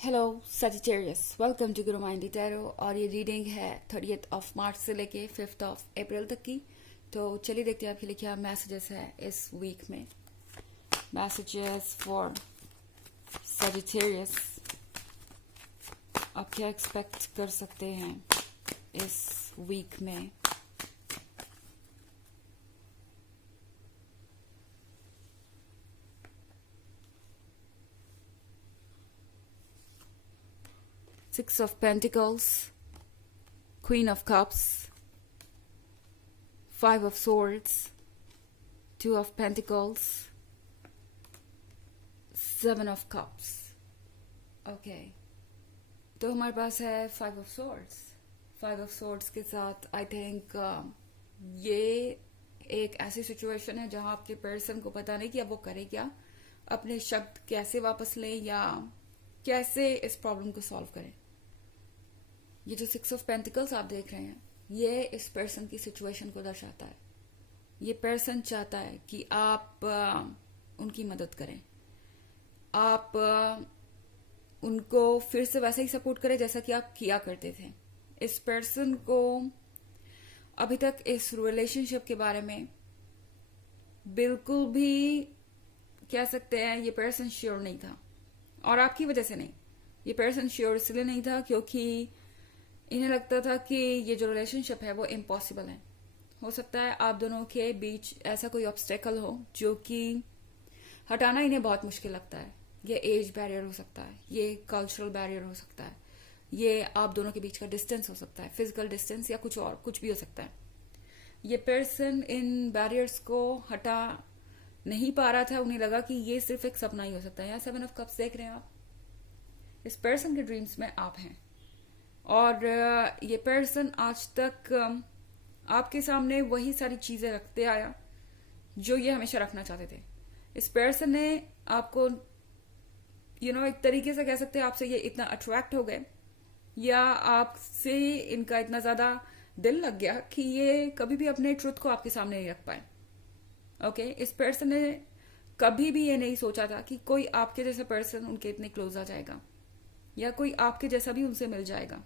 Hello Sagittarius, welcome to Guru माइंडी tarot. और ये reading है 30 मार्च से लेके 5 अप्रैल तक की। तो चलिए देखते हैं आपके लिए क्या मैसेजेस है इस वीक में। मैसेजेस फॉर सजिटेरियस, आप क्या एक्सपेक्ट कर सकते हैं इस वीक में। Six of Pentacles, Queen of Cups, Five of Swords, Two of Pentacles, Seven of Cups। Okay, तो हमारे पास है five of swords. Five of swords के साथ आई थिंक ये एक ऐसी सिचुएशन है जहां आपके पर्सन को पता नहीं कि अब वो करे क्या, अपने शब्द कैसे वापस लें या कैसे इस प्रॉब्लम को सॉल्व करें। ये जो सिक्स ऑफ पेंटिकल्स आप देख रहे हैं, ये इस पर्सन की सिचुएशन को दर्शाता है। ये पर्सन चाहता है कि आप उनकी मदद करें, आप उनको फिर से वैसे ही सपोर्ट करें जैसा कि आप किया करते थे। इस पर्सन को अभी तक इस रिलेशनशिप के बारे में बिल्कुल भी कह सकते हैं ये पर्सन श्योर नहीं था, और आपकी वजह से नहीं। ये पर्सन श्योर इसलिए नहीं था क्योंकि इन्हें लगता था कि ये जो रिलेशनशिप है वो इम्पॉसिबल है। हो सकता है आप दोनों के बीच ऐसा कोई ऑब्स्टेकल हो जो कि हटाना इन्हें बहुत मुश्किल लगता है। ये एज बैरियर हो सकता है, ये कल्चरल बैरियर हो सकता है, ये आप दोनों के बीच का डिस्टेंस हो सकता है, फिजिकल डिस्टेंस, या कुछ और कुछ भी हो सकता है। ये पर्सन इन बैरियर्स को हटा नहीं पा रहा था। उन्हें लगा कि ये सिर्फ एक सपना ही हो सकता है। यहाँ सेवन ऑफ कप्स देख रहे हैं आप, इस पर्सन के ड्रीम्स में आप हैं, और ये पर्सन आज तक आपके सामने वही सारी चीजें रखते आया जो ये हमेशा रखना चाहते थे। इस पर्सन ने आपको एक तरीके से कह सकते हैं आपसे ये इतना अट्रैक्ट हो गए, या आपसे इनका इतना ज्यादा दिल लग गया कि ये कभी भी अपने ट्रुथ को आपके सामने नहीं रख पाए। ओके, इस पर्सन ने कभी भी ये नहीं सोचा था कि कोई आपके जैसा पर्सन उनके इतने क्लोज आ जाएगा, या कोई आपके जैसा भी उनसे मिल जाएगा।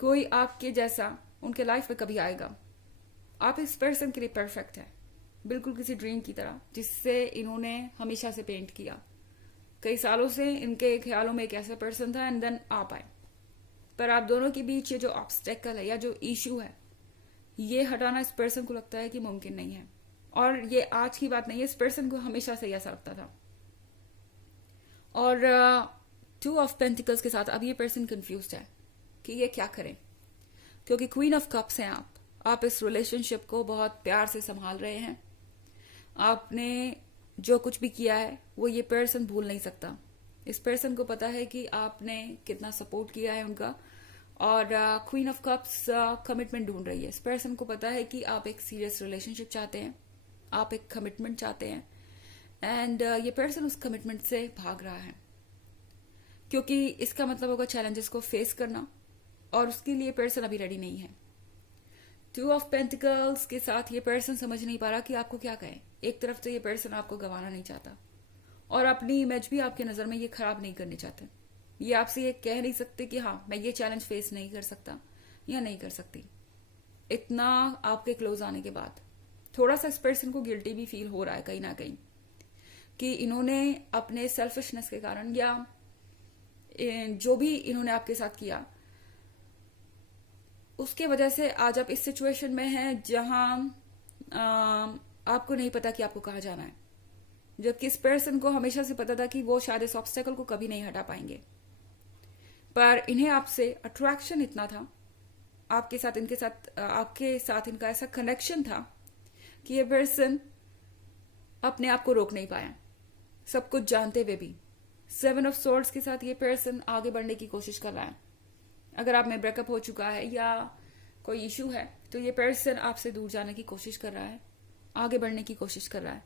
कोई आपके जैसा उनके लाइफ में कभी आएगा। आप इस पर्सन के लिए परफेक्ट है, बिल्कुल किसी ड्रीम की तरह जिससे इन्होंने हमेशा से पेंट किया। कई सालों से इनके ख्यालों में एक ऐसा पर्सन था, एंड देन आप आए। पर आप दोनों के बीच ये जो ऑब्स्टेकल है या जो इश्यू है, ये हटाना इस पर्सन को लगता है कि मुमकिन नहीं है। और ये आज की बात नहीं है, इस पर्सन को हमेशा से ऐसा लगता था। और टू ऑफ पेंटिकल्स के साथ अब ये पर्सन कंफ्यूज्ड है कि ये क्या करें, क्योंकि क्वीन ऑफ कप्स हैं आप इस रिलेशनशिप को बहुत प्यार से संभाल रहे हैं। आपने जो कुछ भी किया है वो ये पर्सन भूल नहीं सकता। इस पर्सन को पता है कि आपने कितना सपोर्ट किया है उनका, और क्वीन ऑफ कप्स कमिटमेंट ढूंढ रही है। इस पर्सन को पता है कि आप एक सीरियस रिलेशनशिप चाहते हैं, आप एक कमिटमेंट चाहते हैं, एंड ये पर्सन उस कमिटमेंट से भाग रहा है, क्योंकि इसका मतलब होगा चैलेंजेस को फेस करना, और उसके लिए पर्सन अभी रेडी नहीं है। टू ऑफ पेंटिकल्स के साथ ये पर्सन समझ नहीं पा रहा कि आपको क्या कहे। एक तरफ तो ये पर्सन आपको गंवाना नहीं चाहता, और अपनी इमेज भी आपके नजर में ये खराब नहीं करनी चाहते। ये आपसे ये कह नहीं सकते कि हाँ मैं ये चैलेंज फेस नहीं कर सकता या नहीं कर सकती। इतना आपके क्लोज आने के बाद थोड़ा सा इस पर्सन को गिल्टी भी फील हो रहा है कहीं ना कहीं, कि इन्होंने अपने सेल्फिशनेस के कारण या जो भी इन्होंने आपके साथ किया उसके वजह से आज आप इस सिचुएशन में हैं जहां आपको नहीं पता कि आपको कहाँ जाना है। जबकि इस पर्सन को हमेशा से पता था कि वो शायद इस ऑब्स्टेकल को कभी नहीं हटा पाएंगे, पर इन्हें आपसे अट्रैक्शन इतना था, आपके साथ इनका ऐसा कनेक्शन था कि ये पर्सन अपने आप को रोक नहीं पाया, सब कुछ जानते हुए भी। सेवन ऑफ सोर्ड्स के साथ ये पर्सन आगे बढ़ने की कोशिश कर रहा है। अगर आप में ब्रेकअप हो चुका है या कोई इशू है, तो ये पर्सन आपसे दूर जाने की कोशिश कर रहा है, आगे बढ़ने की कोशिश कर रहा है,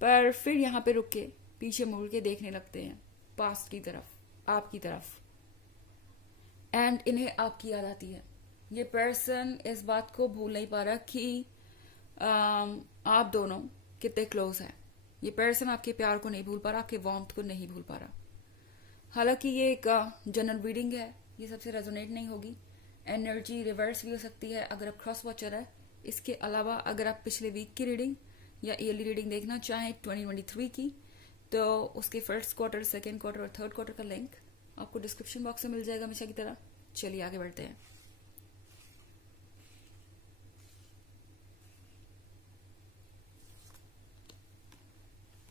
पर फिर यहाँ पे रुक के पीछे मुड़ के देखने लगते हैं पास्ट की तरफ, आपकी तरफ, एंड इन्हें आपकी याद आती है। ये पर्सन इस बात को भूल नहीं पा रहा कि आप दोनों कितने क्लोज हैं। ये पर्सन आपके प्यार को नहीं भूल पा रहा, आपके वार्मथ को नहीं भूल पा रहा। हालांकि ये एक जनरल रीडिंग है, ये सबसे रेजोनेट नहीं होगी। एनर्जी रिवर्स भी हो सकती है अगर आप क्रॉस वॉचर है। इसके अलावा अगर आप पिछले वीक की रीडिंग या ईयरली रीडिंग देखना चाहें 2023 की, तो उसके फर्स्ट क्वार्टर, सेकेंड क्वार्टर और थर्ड क्वार्टर का लिंक आपको डिस्क्रिप्शन बॉक्स में मिल जाएगा हमेशा की तरह। चलिए आगे बढ़ते हैं।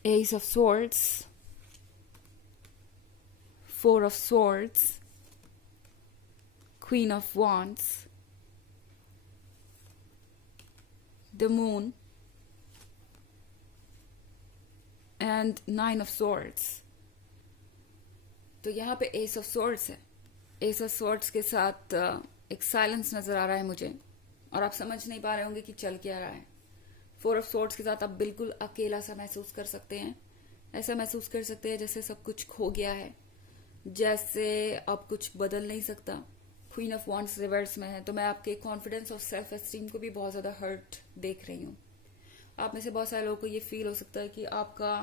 Ace of Swords, Four of Swords, Queen of Wands, the Moon, and Nine of Swords। तो यहाँ पे Ace of Swords है। Ace of Swords के साथ एक साइलेंस नजर आ रहा है मुझे, और आप समझ नहीं पा रहे होंगे कि चल क्या रहा है। फोर ऑफ सोर्ड्स के साथ आप बिल्कुल अकेला सा महसूस कर सकते हैं। ऐसा महसूस कर सकते हैं जैसे सब कुछ खो गया है, जैसे अब कुछ बदल नहीं सकता। क्वीन ऑफ वॉन्ड्स रिवर्स में है, तो मैं आपके कॉन्फिडेंस और सेल्फ एस्टीम को भी बहुत ज्यादा हर्ट देख रही हूँ। आप में से बहुत सारे लोगों को ये फील हो सकता है कि आपका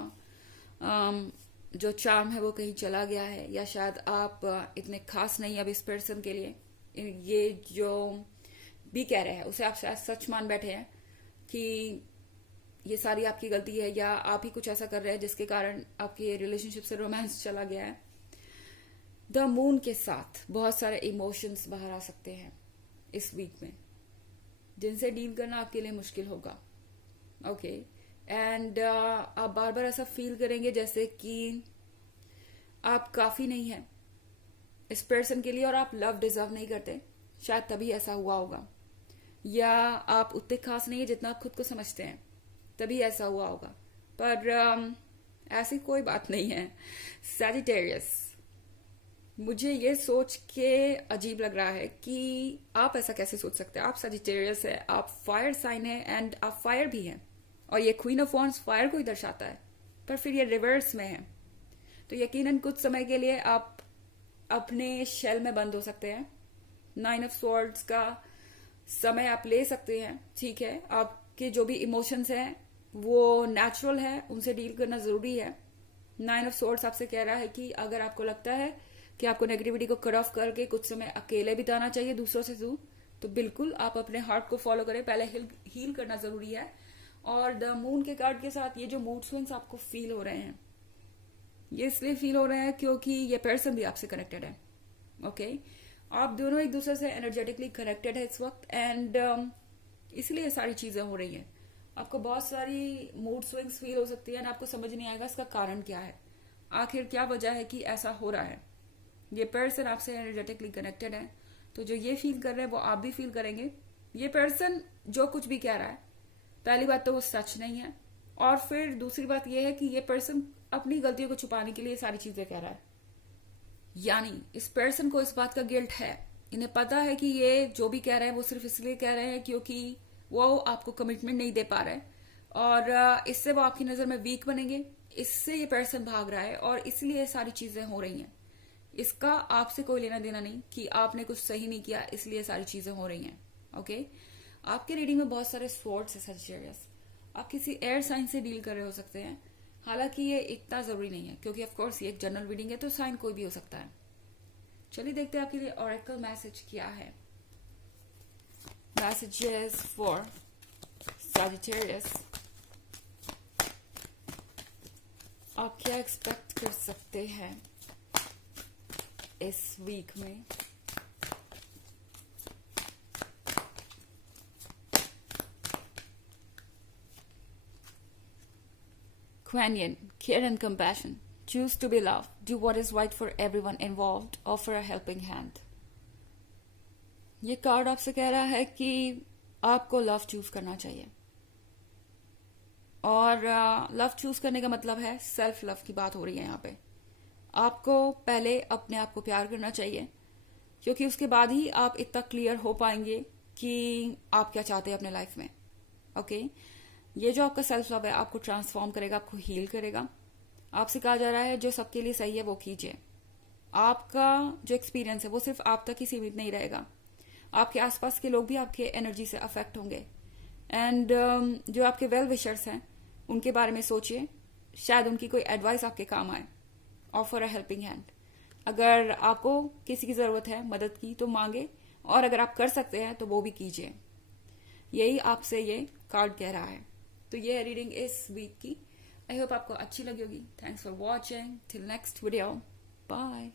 जो चार्म है वो कहीं चला गया है, या शायद आप इतने खास नहीं अब इस पर्सन के लिए। ये जो भी कह रहे हैं उसे आप शायद सच मान बैठे हैं कि ये सारी आपकी गलती है, या आप ही कुछ ऐसा कर रहे हैं जिसके कारण आपके रिलेशनशिप से रोमांस चला गया है। द मून के साथ बहुत सारे इमोशंस बाहर आ सकते हैं इस वीक में, जिनसे डील करना आपके लिए मुश्किल होगा। ओके, एंड आप बार बार ऐसा फील करेंगे जैसे कि आप काफी नहीं है इस पर्सन के लिए, और आप लव डिजर्व नहीं करते। शायद तभी ऐसा हुआ होगा, या आप उतने खास नहीं है जितना आप खुद को समझते हैं, तभी ऐसा हुआ होगा। पर ऐसी कोई बात नहीं है। सैजिटेरियस, मुझे ये सोच के अजीब लग रहा है कि आप ऐसा कैसे सोच सकते हैं। आप सैजिटेरियस है, आप फायर साइन है, एंड आप फायर भी हैं, और ये क्वीन ऑफ वॉन्ड्स फायर को ही दर्शाता है, पर फिर ये रिवर्स में है। तो यकीनन कुछ समय के लिए आप अपने शेल में बंद हो सकते हैं। नाइन ऑफ स्वॉर्ड्स का समय आप ले सकते हैं, ठीक है। आपके जो भी इमोशंस हैं वो नेचुरल है, उनसे डील करना जरूरी है। नाइन ऑफ स्वॉर्ड्स आपसे कह रहा है कि अगर आपको लगता है कि आपको नेगेटिविटी को कट ऑफ करके कुछ समय अकेले बिताना चाहिए दूसरों से दूर, तो बिल्कुल आप अपने हार्ट को फॉलो करें। पहले हील करना जरूरी है। और द मून के कार्ड के साथ ये जो मूड स्विंग्स आपको फील हो रहे हैं, ये इसलिए फील हो रहे हैं क्योंकि ये पर्सन भी आपसे कनेक्टेड है। ओके, आप दोनों एक दूसरे से एनर्जेटिकली कनेक्टेड है इस वक्त, एंड इसलिए सारी चीजें हो रही हैं। आपको बहुत सारी मूड स्विंग्स फील हो सकती है, और आपको समझ नहीं आएगा इसका कारण क्या है, आखिर क्या वजह है कि ऐसा हो रहा है। ये पर्सन आपसे एनर्जेटिकली कनेक्टेड है, तो जो ये फील कर रहे हैं वो आप भी फील करेंगे। ये पर्सन जो कुछ भी कह रहा है, पहली बात तो वो सच नहीं है, और फिर दूसरी बात ये है कि ये पर्सन अपनी गलतियों को छुपाने के लिए सारी चीजें कह रहा है। यानी इस पर्सन को इस बात का गिल्ट है। इन्हें पता है कि ये जो भी कह रहे हैं वो सिर्फ इसलिए कह रहे हैं क्योंकि वो आपको कमिटमेंट नहीं दे पा रहे, और इससे वो आपकी नजर में वीक बनेंगे। इससे ये पर्सन भाग रहा है, और इसलिए ये सारी चीजें हो रही हैं। इसका आपसे कोई लेना देना नहीं कि आपने कुछ सही नहीं किया इसलिए सारी चीजें हो रही हैं। ओके, आपके रीडिंग में बहुत सारे स्वॉर्ड्स है सजिटेरियस। आप किसी एयर साइन से डील कर रहे हो सकते हैं, हालांकि ये इतना जरूरी नहीं है क्योंकि ऑफ कोर्स ये एक जनरल रीडिंग है, तो साइन कोई भी हो सकता है। चलिए देखते हैं आपके लिए ऑरेकल मैसेज क्या है। मैसेजेस फॉर सजिटेरियस, आप क्या एक्सपेक्ट कर सकते हैं इस वीक में। Quanian, care and compassion. Choose to be loved. Do what is right for everyone involved. Offer a helping hand. ये कार्ड आपसे कह रहा है कि आपको लव चूज करना चाहिए, और लव चूज करने का मतलब है सेल्फ लव की बात हो रही है यहाँ पे। आपको पहले अपने आप को प्यार करना चाहिए, क्योंकि उसके बाद ही आप इतना क्लियर हो पाएंगे कि आप क्या चाहते हैं अपने लाइफ में। ओके, ये जो आपका सेल्फ लव है आपको ट्रांसफॉर्म करेगा, आपको हील करेगा। आपसे कहा जा रहा है जो सबके लिए सही है वो कीजिए। आपका जो एक्सपीरियंस है वो सिर्फ आप तक ही सीमित नहीं रहेगा, आपके आसपास के लोग भी आपके एनर्जी से अफेक्ट होंगे। एंड जो आपके वेल विशर्स हैं उनके बारे में सोचिए, शायद उनकी कोई एडवाइस आपके काम आए। Offer a helping hand. अगर आपको किसी की ज़रूरत है मदद की तो मांगे, और अगर आप कर सकते हैं तो वो भी कीजिए। यही आपसे ये कार्ड कह रहा है। तो ये है रीडिंग इस वीक की। आई होप आपको अच्छी लगी होगी। Thanks for watching. Till next video, bye.